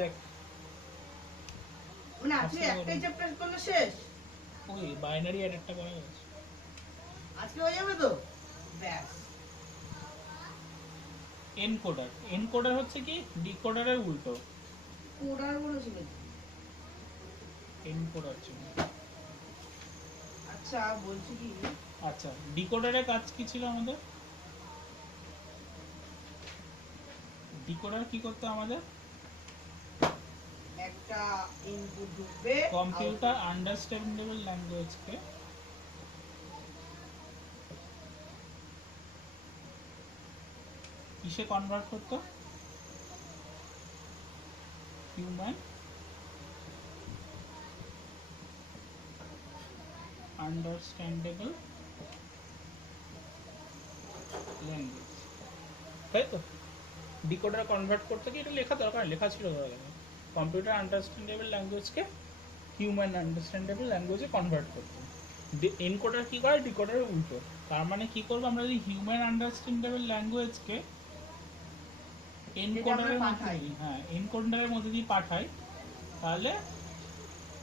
দেখ মানে আজকে একটাই চ্যাপ্টার করলে শেষ। ওই বাইনারি অ্যাডারটা করা গেছে আজকে হয়ে যাবে তো ব্যাস। এনকোডার এনকোডার হচ্ছে কি ডিকোডারের উল্টো কোডার বলেছিল। এনকোডার ছিল আচ্ছা বলছি কি, আচ্ছা ডিকোডারের কাজ কি ছিল আমাদের ডিকোডার কি করতে আমাদের একটা ইনপুট ঢুকবে, কম্পিউটার আন্ডারস্ট্যান্ডেবল ল্যাঙ্গুয়েজকে কিসে কনভার্ট করতো হিউম্যান আন্ডারস্ট্যান্ডেবল ল্যাঙ্গুয়েজ তাই তো ডিকোডার কনভার্ট করতে কি এটা লেখা দরকার লেখা ছিল কম্পিউটার আন্ডারস্ট্যান্ডেবল ল্যাঙ্গুয়েজকে হিউম্যান আন্ডারস্ট্যান্ডেবল ল্যাঙ্গুয়েজে কনভার্ট করতে এনকোডার কি করে ডিকোডারের উল্টো তার মানে কি করবো আমরা যদি হিউম্যান আন্ডারস্ট্যান্ডেবল ল্যাঙ্গুয়েজকে এনকোডারের মধ্যে হ্যাঁ এনকোডারের মধ্যে দিয়ে পাঠাই তাহলে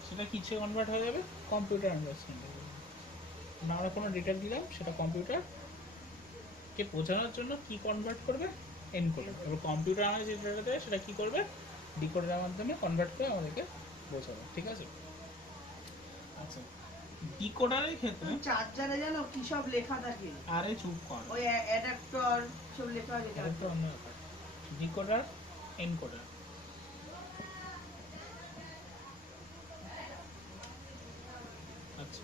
সেটা কিসে কনভার্ট হয়ে যাবে কম্পিউটার আন্ডারস্ট্যান্ডেবল আমরা কোনো ডেটা দিলাম সেটা কম্পিউটারকে বোঝানোর জন্য কি কনভার্ট করবে এনকোডার এবার কম্পিউটার আমাদের যে ডেটা দেয় সেটা কি করবে ডিকোডারের মাধ্যমে কনভার্ট করে আমাদেরকে বোঝাবে ঠিক আছে আচ্ছা ডিকোডারের ক্ষেত্রে চার্জারে জানো কি সব লেখা থাকে, আরে চুপ কর ওই অ্যাডাপ্টার সব লেখা আছে এটা অন্য ব্যাপার ডিকোডার এনকোডার আচ্ছা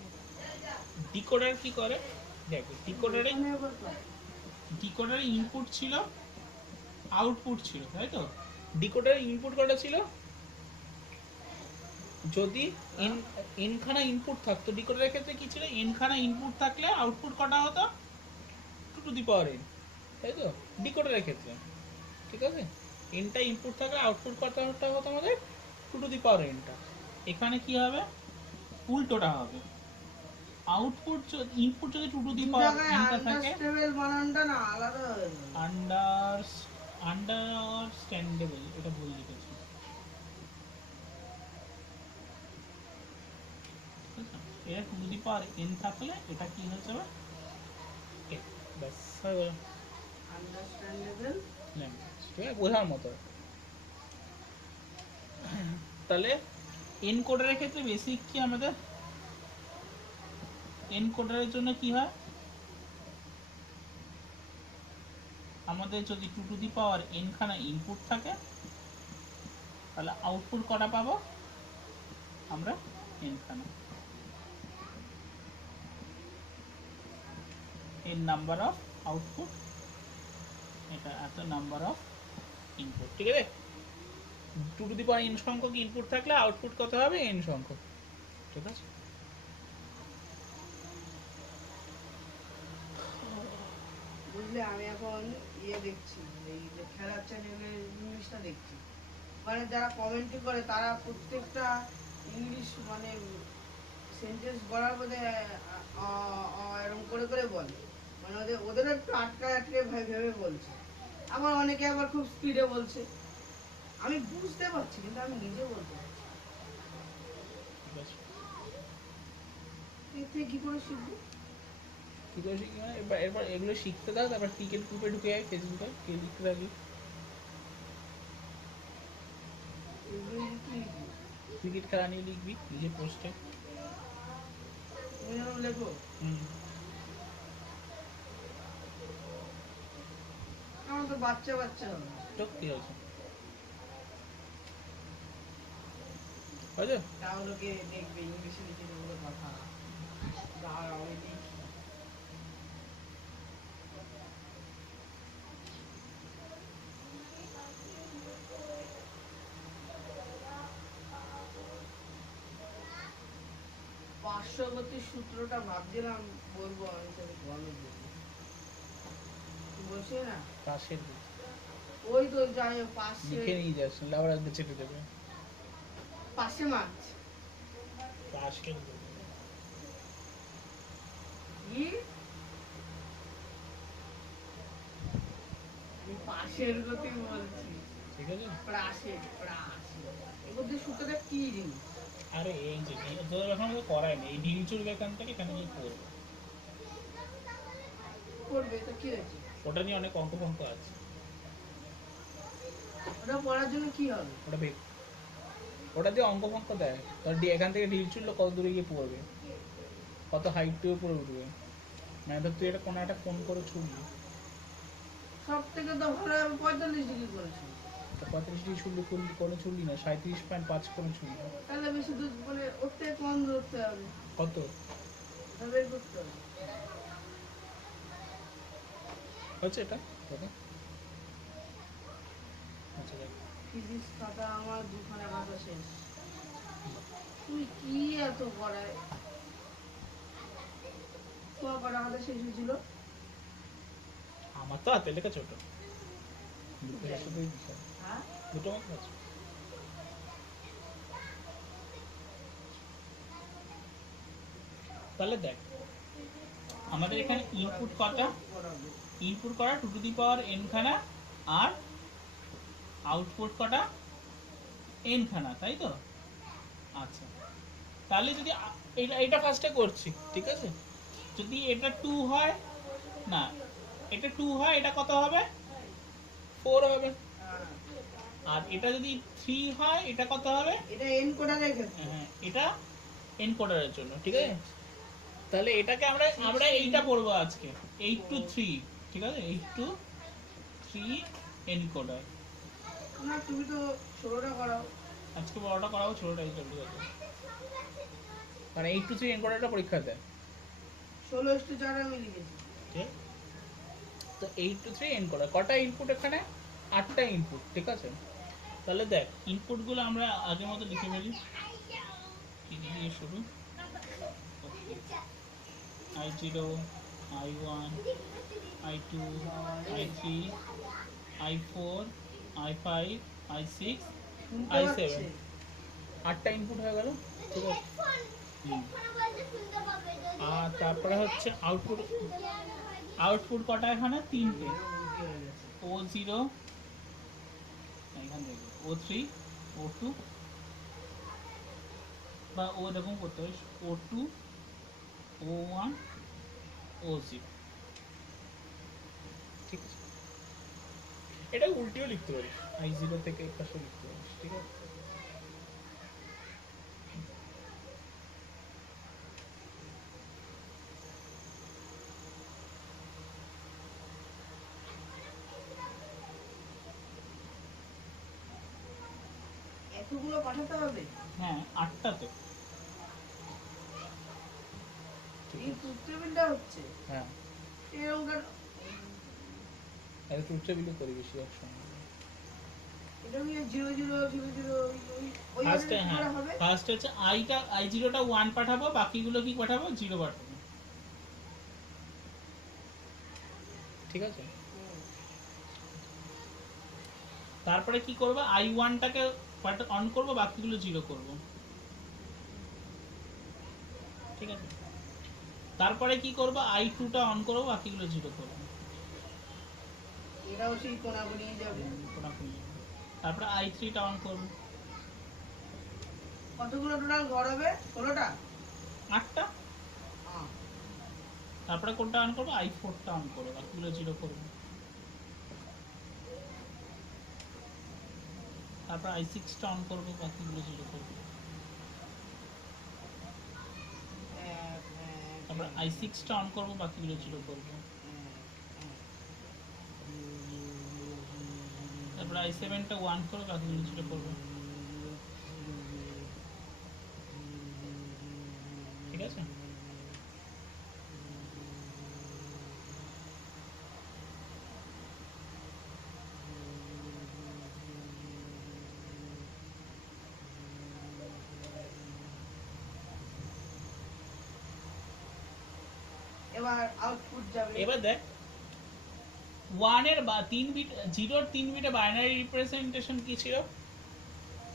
ডিকোডার কি করে দেখো ডিকোডারে ডিকোডারে ইনপুট ছিল আউটপুট ছিল তাই তো ডিকোডারে ইনপুট কটা ছিল যদি এনখানা ইনপুট থাকতো ডিকোডারের ক্ষেত্রে কি ছিল এনখানা ইনপুট থাকলে আউটপুট কটা হতো 2n তাই তো ডিকোডারের ক্ষেত্রে ঠিক আছে এনটা ইনপুট থাকলে আউটপুট কটা হতো আমাদের 2n এখানে কি হবে উল্টোটা হবে আউটপুট ইনপুট যদি 2n টা থাকে বানানটা না আলাদা হয়ে যাবে আন্ডারস্ট্যান্ডেবল এটা ভুল লিখেছি এটা 2n থাকলে এটা কি হয়ে যাবে ব্যাস হয়ে গেল আন্ডারস্ট্যান্ডেবল ল্যাঙ্গুয়েজ ঠিক আছে বোঝার মতো তাহলে এনকোডারের ক্ষেত্রে বেসিক কি আমাদের এনকোডারের জন্য কি হয় আমাদের যদি 2n খানা ইনপুট থাকে তাহলে আউটপুট কটা পাবো আমরা n খানা n নাম্বার অফ আউটপুট এটা এত নাম্বার অফ ইনপুট ঠিক আছে 2n সংখ্যক ইনপুট থাকলে আউটপুট কত হবে n সংখ্যক ঠিক আছে বুঝলে আমি এখন দেখছি এই যে খেলার চ্যানেলের ইংলিশটা দেখছি মানে যারা কমেন্ট্রি করে তারা প্রত্যেকটা ইংলিশ মানে সেন্টেন্স বলার মধ্যে এরকম করে করে বলে মানে ওদের একটু আটকে ভেবে বলছে আবার অনেকে আবার খুব স্পিডে বলছে আমি বুঝতে পারছি কিন্তু আমি নিজে বলতে পারছি এর থেকে কি করে শিখবো কি করে শিখি মানে এরপর এগুলো শিখতে দাও তারপর ক্রিকেট গ্রুপে ঢুকে যাই ফেসবুকে কে লিখতে থাকি ক্রিকেট খেলা নিয়ে লিখবি নিজের পোস্টে লেখো আমার তো বাচ্চা বাচ্চা হবে তো কি আছে বুঝলে তাহলে কে দেখবে ইংলিশে লিখে দেবো কথা দাঁড়াও আমি লিখি পার্শ্ববর্তী সূত্রটা ভাবছিলাম বলবো আমি তাহলে বলো বলছে না পাশের ওই তো যাই পাশে লিখে নিয়ে যাস লাউড়া একদম চেপে দেবে পাশে মাছ পাশের কি আমি পাশের গতি বলছি ঠিক আছে? এর মধ্যে সুতোটা কি জিনিস? আরে এই যে তোর এখন আমাকে করাই নেই, এই ঢিল চুড়বে এখান থেকে এখানে গিয়ে পড়বে। করবে তো কি হয়েছে? ওটা নিয়ে অনেক অঙ্ক ফঙ্ক আছে। ওটা পড়ার জন্য কি হবে? ওটা ওটা দিয়ে অঙ্ক ফঙ্ক দেয়, তোর এখান থেকে ঢিল চুড়লো কত দূরে গিয়ে পড়বে, কত হাইট টুয়ে পড়ে উঠবে। মানে ধর তুই এটা কোনো একটা কোণ করে ছুড়লি, সব থেকে তো ভালো হবে 45 ডিগ্রি করেছি। তো 35 ডিগ্রি ছুড়লি, কোনো ছুড়লি না, 37.5 কোনো ছুড়লি। তাহলে বেশি দূর মানে ওর থেকে কম ধরতে হবে, কত ওটা বের করতে হবে। হচ্ছে এটা কত? আচ্ছা দেখ, ফিজিক্স খাতা আমার 2খানা খাতা শেষ। তুই কি এত পড়ায়? কটা খাতা শেষ হয়েছিল? আমার তো হাতে লেখা ছোট, দুটো একসাথেই বিশাল। হ্যাঁ, দুটো মতো আছে। তাহলে দেখ আমাদের এখানে ইনপুট কটা, পড়াবে। ইনপুট করা 2 টু দি পাওয়ার n খানা, আর আউটপুট কটা n খানা, তাই তো? আচ্ছা, তাহলে যদি এটা এটা ফার্স্টে করছি, ঠিক আছে? যদি এটা 2 হয়, না এটা 2 হয়, এটা কত হবে? 4 হবে। হ্যাঁ, আর এটা যদি 3 হয়, এটা কত হবে? এটা এন কোডা রেখেছে। হ্যাঁ, এটা এনকোডারের জন্য, ঠিক আছে? তাহলে এটাকে আমরা আমরা এইটা পড়বো আজকে, 8 to 3, ঠিক আছে? 8 to 3 এনকোডার। না, তুমি তো 16টা করাও। আজকে বড়টা করাবো, ছোটটা এই চলতে যাবে। মানে 8 to 3 এনকোডারটা পরীক্ষা দেয়, 16:4 আমি লিখেছি। ঠিক? তো 8 to 3 এনকোডার, কটা ইনপুট এখানে? 8টা ইনপুট, ঠিক আছে? তাহলে দেখ ইনপুটগুলো আমরা আগের মতো লিখে ফেলি। কি দিয়ে শুরু? I0, I1, I2, I3, I4, I5, I6, শুনতে I7, পাচ্ছে? 8টা ইনপুট হয়ে গেল, ঠিক আছে? আর তারপরে হচ্ছে আউটপুট, আউটপুট কটা এখানে? 3টে, O0, এখান থেকে O3, O2 বা ও এরকম করতে হয়, O2, O1, O0, ঠিক আছে? এটা উল্টিও লিখতে পারিস, I0 থেকে এই পাশে লিখতে পারিস, ঠিক আছে? এতগুলো পাঠাতে হবে? হ্যাঁ, 8টা তো, ঠিক এই আছে? ট্রুথ টেবিলটা হচ্ছে হ্যাঁ, এরকম কেন? এটা ট্রুথ টেবিলও করি বেশি একসঙ্গে। এটা আমি 0 0 0 0 ওই ফার্স্টে, ভাবে হ্যাঁ, করা হবে। ফার্স্ট হচ্ছে I0টা 1 পাঠাবো, বাকিগুলো কি পাঠাবো? 0 পাঠাবো, ঠিক আছে? তারপরে কি করবো? I1টাকে অন করবো, বাকিগুলো 0 করবো, ঠিক আছে? তারপরে কি করবো? I2টা অন করবো, বাকিগুলো 0 করবো, এটাও সেই কোনাগুনি যাবে। তারপরে I3টা অন করবো, কতগুলো টোটাল ঘর হবে? 16টা? 8টা। তারপরে কোনটা অন করবো? I4টা অন করবো, বাকিগুলো 0 করবো। তারপর I6টা অন করবো, বাকিগুলো 0 করবো। তারপর I6টা অন করবো, বাকিগুলো 0 করবো। তারপর I7টা 1 করবো, বাকিগুলো 0 করবো, ঠিক আছে? এবার আউটপুট যাবে। এবার দেখ 1 এর বা 3 বিট, 0 এর 3 বিটে বাইনারি রিপ্রেজেন্টেশন কি ছিল?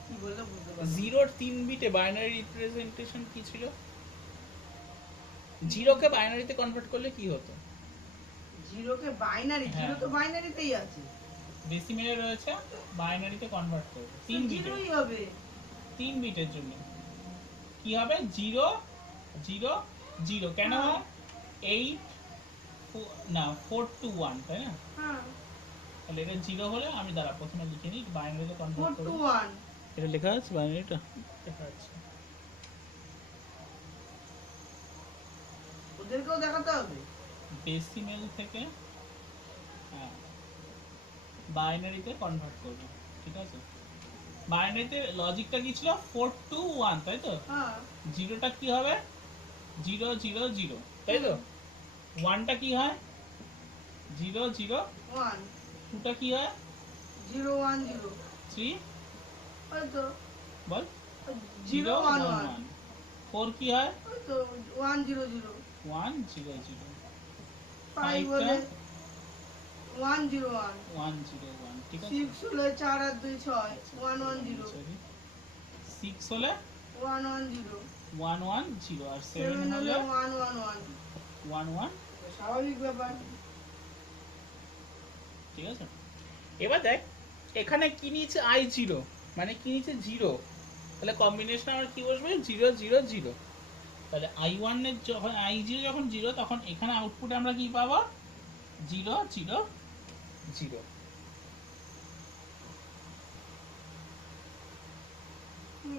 কি বলতে বুঝতে পারছি। 0 এর 3 বিটে বাইনারি রিপ্রেজেন্টেশন কি ছিল? 0 কে বাইনারিতে কনভার্ট করলে কি হতো? 0 কে বাইনারি, হ্যাঁ। 0 তো বাইনারিতেই আছে। ডেসিমেলে রয়েছে, বাইনারিতে কনভার্ট করবে 3 বিটের, জিরোই হবে। 3 বিটের জন্য কি হবে 0 0 0 কেন হ্যাঁ। 8 না 4 to 1 তাই না? হ্যাঁ, তাহলে এটা 0 হলে আমি দাঁড়া প্রথমে লিখে নিই বাইনারিতে 4 কনভার্ট to করব। 1। এটা লেখা আছে বাইনারিটা, লেখা আছে ওদেরকেও দেখাতে হবে। ডেসিমেল থেকে হ্যাঁ বাইনারিতে কনভার্ট করব, ঠিক আছে? বাইনারিতে লজিকটা কি ছিল 4 to 1 তাই তো? হ্যাঁ, জিরোটা কি হবে 0 0 0 তাই তো? 1টা কি হয় 0 0, 1 2টা কি হয় 0 1 0। 3 ওই তো বল 0 1 1। 4 কি হয় ওই তো 1 0 0। 1 0 0, 5 হলে 1 0 1। 1 0 1 ঠিক আছে? 6 হলে 4 আর 2 6 1 1 0। 6 হলে 1 1 0। 1 1 0 আর 7 7 হলে হলে 1 1 1। 1 1, স্বাভাবিক ব্যাপার। ঠিক আছে? এবার দেখ এখানে কি নিয়েছে i0 মানে কি নিয়েছে 0, তাহলে কম্বিনেশন আমার কি বসবে 0 0 0। তাহলে i1 এর যখন i0 যখন 0 তখন এখানে আউটপুটে আমরা কি পাবো 0 0 0।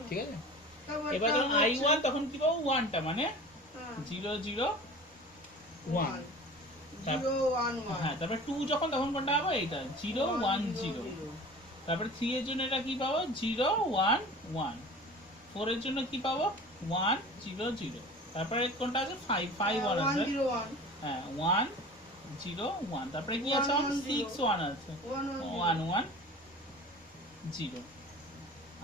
ঠিক আছে? এবার যখন i1 তখন কি পাবো 1টা মানে 0 0 1। 0 1 1। হ্যাঁ তারপর 2 যখন তখন কোনটা পাবো এটা 0 1 0। তারপর 3 এর জন্য এটা কি পাবো 0 1 1। 4 এর জন্য কি পাবো 1 0 0। তারপরে কোনটা আছে 5 5 1 আছে, 1 0 1। হ্যাঁ 1 0 1। তারপরে কি আছে 6 1 আছে 1 1 0।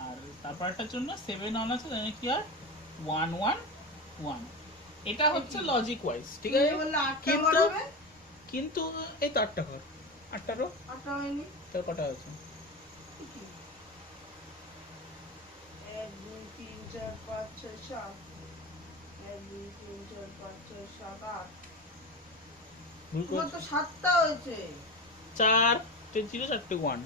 আর তারপরটার জন্য 7 1 আছে তাহলে কি হয় 1 1 1। এটা হচ্ছে লজিক ওয়াইজ, ঠিক আছে? বললে 8টা কিন্তু বাড়াবে। কিন্তু এই তো 8টা ঘর 8টারও 8টা হয়নি। তার কটা আছে 1 2 3 4 5 6 7। 1 2 3 4 5 6 7 8। ভুল তোমার করছি তো 7টা হয়েছে। 4 0 4 1।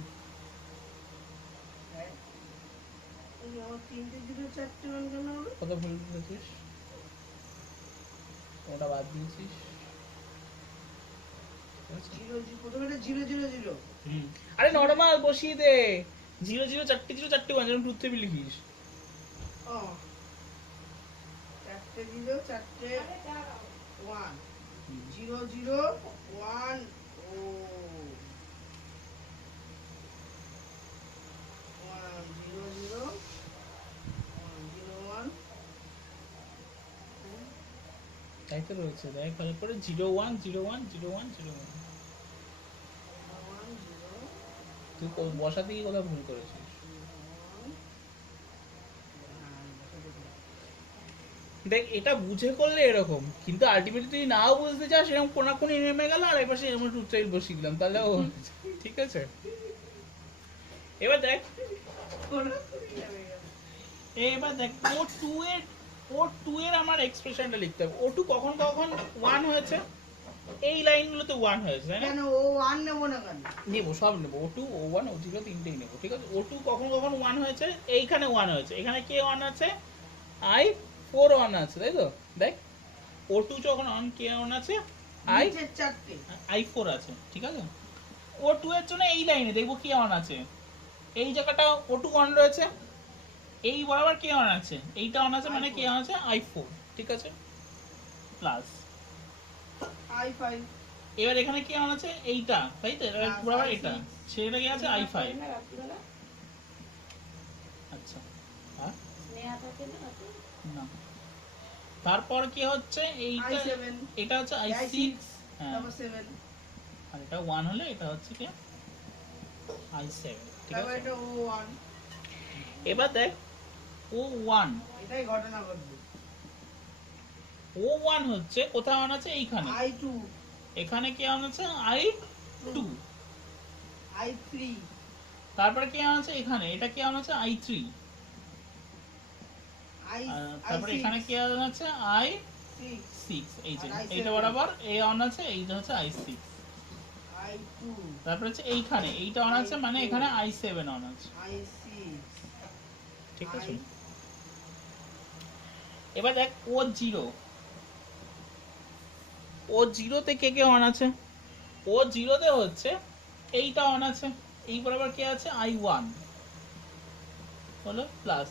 এই আমার 3টে 0 4টে 1 কেন হলো? কত ভুল করেছিস ওটা বাদ দিয়েছিস, ঠিক আছে? 0 প্রথমে 0 0 0। হুম আরে নরমাল বসিয়ে দে 0 0 4 0 4 1 যেমন ট্রুথ টেবিল লিখিস। ও 4টে 0 4টে 1 0 0 1 ও 1 0 0 1 0 1। তাই তো রয়েছে দেখ ভালো করে 0 1 0 1 0 1 0 1। তুই বসাতে গিয়ে কোথাও ভুল করেছিস। দেখ এটা বুঝে করলে এরকম, কিন্তু আলটিমেটলি তুই নাও বুঝতে চাস এরকম কোনাকুনি নেমে গেল আর এপাশে এরকম ট্রুথ টেবিল বসিয়ে দিলাম তাহলে ও ঠিক আছে? এবার দেখ এবার দেখ ও2 এর আমার এক্সপ্রেশনটা লিখতে হবে। ও2 কখন কখন 1 হয়েছে এই লাইনগুলোতে 1 হয়েছে তাই না? কেন ও 1 নেব না কেন? নেবো সব নেবো ও2 ও1 ও0 তিনটেই নেবো, ঠিক আছে? ও2 কখন কখন 1 হয়েছে এইখানে 1 হয়েছে, এখানে কে 1 আছে i4 1 আছে তাই তো? দেখ ও2 যখন অন কে 1 আছে নিচের 4টে i4 আছে, ঠিক আছে? ও2 এর জন্য এই লাইনে দেখবো কে 1 আছে, এই জায়গাটা ও2 1 রয়েছে, এই বরাবর কে 1 আছে, এইটা 1 আছে মানে কে 1 আছে i4, ঠিক আছে? Plus i5। এবার এখানে কি অন আছে এইটা তাই তো? এবার বরাবর এটা সেটা কি আছে i5। আচ্ছা হ্যাঁ না তারপর কি হচ্ছে এইটা i7 এটা হচ্ছে i6 হ্যাঁ তারপর 7 আর এটা 1 হলে এটা হচ্ছে কি i7, ঠিক তারপর আছে? এটা ও 1। এবার দেখ ও1 এটাই ঘটনা ঘটবে। ও1 হচ্ছে কোথায় অন আছে এইখানে, i2 এখানে কি অন আছে i2। i3 তারপরে কি অন আছে এখানে, এটা কি অন আছে i3। i তারপরে এখানে কি অন আছে i6 এই যে আর i7 এইটা বরাবর এ অন আছে, এইটা হচ্ছে i6। I2 তারপর হচ্ছে এইখানে এইটা অন আছে, মানে এখানে i7 অন আছে, I6 ঠিক আছে। এবার দেখ O0, O0 K K on আছে? O0 হচ্ছে এইটা অন আছে, এই বরাবর কে আছে i1 হলো প্লাস,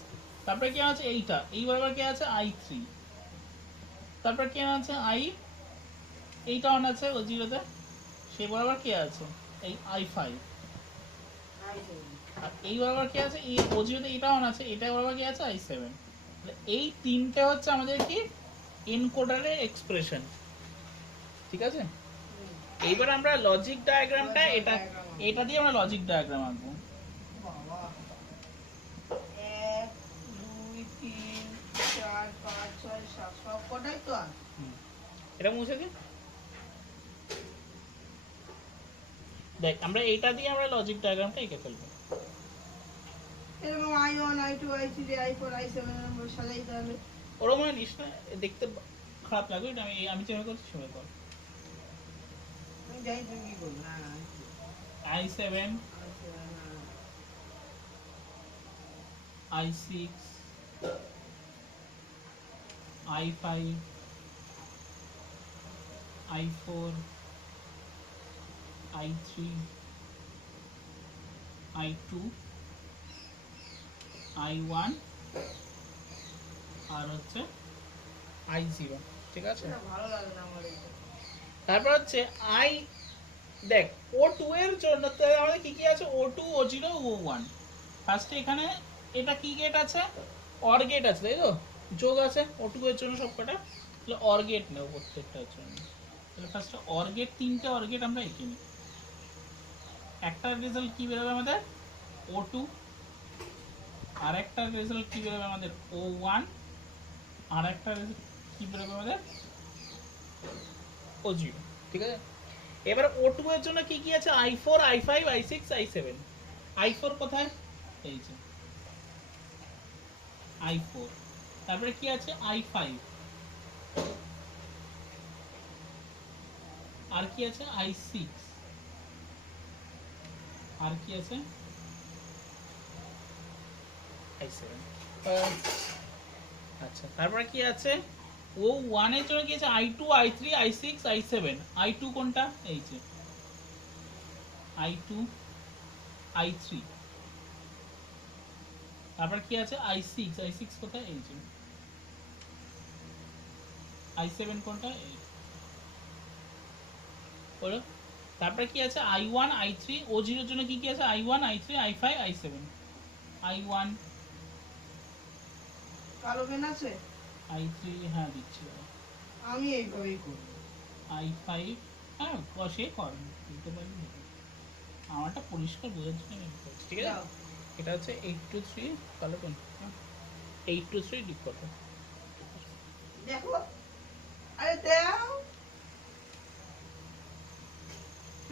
তারপরে কে আছে এইটা, এই বরাবর কে আছে i3, তারপর কে আছে এইটা অন আছে O0 সেই বরাবর কে আছে এই i5, আর এই বরাবর কি আছে, এই O0 এটা অন আছে, এটা বরাবর কি আছে i7। এই তিনটে হচ্ছে আমাদের কি এনকোডারের এক্সপ্রেশন, ঠিক আছে। এইবার আমরা লজিক ডায়াগ্রামটা এটা দিয়ে আমরা লজিক ডায়াগ্রাম আঁকবো। বাবা 1 2 3 4 5 6 7 সব কটাই তো আছে। এটা মুছে দিই। দেখ আমরা এইটা দিয়ে আমরা লজিক ডায়াগ্রামটা এঁকে ফেলবো। এরকম I1 I2 I3 I4 I7 নম্বর সাজাইতে হবে। ওরকম নিস না, দেখতে খারাপ লাগবে, এটা আমি যেভাবে করছি সেভাবে কর। আমি জানি তুমি কি করবে। না না i7 i6 i5 i4 i3 i2 i1 আর হচ্ছে i0, ঠিক আছে। ভালো লাগে না আমার এটা। তারপর হচ্ছে i, দেখ O2 এর জন্য তো আমাদের কি কি আছে, O2 O0 O1। ফার্স্টে এখানে এটা কি গেট আছে, অর গেট আছে তাই তো, যোগ আছে O2 এর জন্য সবকটা, তাহলে অর গেট নেব প্রত্যেকটার জন্য। তাহলে ফার্স্টে অর গেট, তিনটে অর গেট আমরা এঁকে নিই। একটা রেজাল্ট কি বেরোবে আমাদের O2, আর একটা রেজাল্ট কি বেরোবে আমাদের O1, আর একটা রেজাল্ট কি বেরোবে আমাদের O0, ঠিক আছে। এবার O2 এর জন্য কি কি আছে, i4 i5 i6 i7। i4 কোথায়, এই যে i4, তারপরে কি আছে i5, আর কি আছে i6, আর কি আছে i7। আচ্ছা তারপরে কি আছে O1 এর জন্য কি আছে i2 i3 i6 i7। i2 কোনটা, এই যে i2 i3, তারপর কি আছে i6, i6 কোথায়, এই যে i7 কোনটা, এই হলো। তারপরে কি আছে i1 i3, O0 এর জন্য কি কি আছে i1 i3 i5 i7। i1 কালো পেন আছে? i3, হ্যাঁ দিচ্ছি, আমি এইভাবেই করব। i5, হ্যাঁ বসে কর, দিতে পারবি, আমারটা পরিষ্কার বোঝার জন্য আমি করছি, ঠিক আছে। এটা হচ্ছে 8 to 3 কালো পেন, 8 to 3 ডিপ করো। দেখো